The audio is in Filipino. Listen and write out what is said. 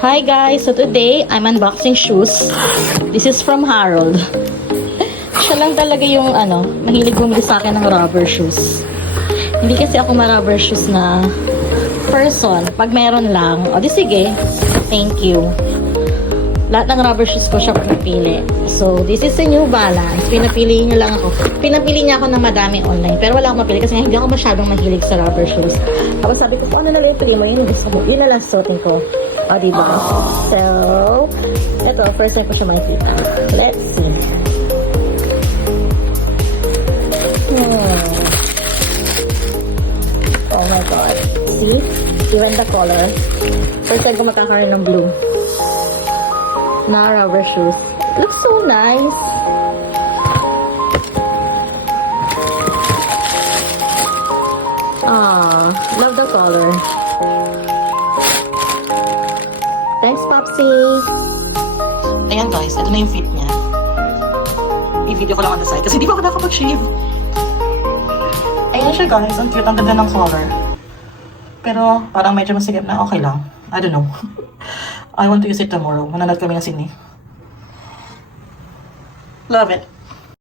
Hi guys! So today, I'm unboxing shoes. This is from Harold. Siya lang talaga yung mahilig bumili sa akin ng rubber shoes. Hindi kasi ako ma-rubber shoes na person. Pag meron lang, o di sige, thank you. Lahat ng rubber shoes ko siya pinapili. So, this is a New Balance. Pinapili niya lang ako. Pinapili niya ako ng madami online. Pero wala akong mapili kasi hindi ako masyadong mahilig sa rubber shoes. Tapos sabi ko, ano na lang yung pili mo? Yun gusto mo. Yun na lang suotin ko. O, diba? So, ito, first time ko siya makikita. Let's see. Oh my God. See? Even the color. First time ko makakaroon ng blue na rubber shoes. Looks so nice. Love the color. Thanks, Popsy. Ayan guys, ito na yung fit niya. I-video ko lang on the side kasi di pa ako nakapag-shave. Ayan siya guys, ang cute, ang ganda ng color. Pero parang medyo masigip na, okay lang. I don't know. I want to use it tomorrow. Mananood kami ng sine. Love it.